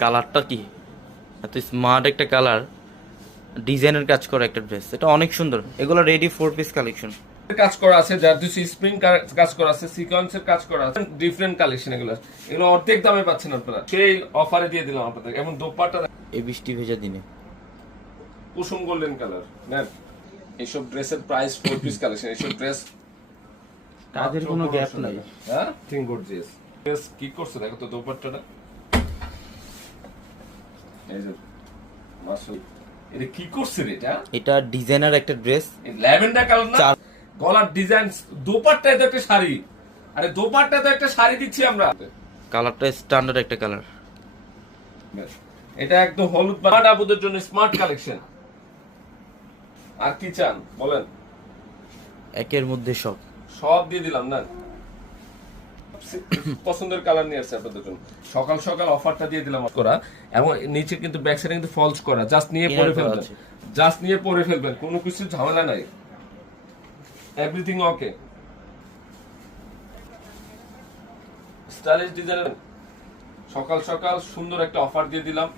কালারটা কি এত স্মার্ট একটা কালার, ডিজাইনের কাজ করা একটা ড্রেস, এটা অনেক সুন্দর। এগুলো রেডি 4 পিস কালেকশন। কাজ করা আছে, যার দুই স্প্রিং কাজ করা আছে, সিকোয়েন্সের কাজ করা আছে, ডিফারেন্ট কালেকশন এগুলো। এগুলো অর্ধেক দামে পাচ্ছেন আপনারা, সেই অফারে দিয়ে দিলাম আপনাদের। এবং দোপাট্টা এই বৃষ্টি ভেজা দিনে কুসুম গোল্ডেন কালার নেন। এইসব ড্রেসের প্রাইস 4 পিস কালেকশন। এইসব ড্রেস কাজের কোনো গ্যাপ নাই। হ্যাঁ, থিং গর্জিয়াস ড্রেস। কি করছে দেখো তো দোপাট্টাটা, এই যে মাশাআল্লাহ, এটা কি করছে রে? এটা ডিজাইনার একটা ড্রেস, ল্যাভেন্ডার কালার না, গলার ডিজাইন, দোপাট্টায় তো একটা শাড়ি। আরে দোপাট্টায় তো একটা শাড়ি দিচ্ছি আমরা। কালারটা স্ট্যান্ডার্ড একটা কালার। এটা একদম হলুদ স্মার্ট আপুদের জন্য স্মার্ট কালেকশন। আর কি চান বলেন? একের মধ্যে সব সব দিয়ে দিলাম না। পছন্দের কালার নিয়ে আসছে আপনাদের জন্য। সকাল সকাল অফারটা দিয়ে দিলাম করা, এবং নিচে কিন্তু ব্যাক সাইডে কিন্তু ফলস করা। জাস্ট নিয়ে পরে ফেলবেন, জাস্ট নিয়ে পরে ফেলবেন, কোনো কিছু ঝামেলা নাই, এভরিথিং ওকে। স্টাইলিশ ডিজাইনের সকাল সকাল সুন্দর একটা অফার দিয়ে দিলাম।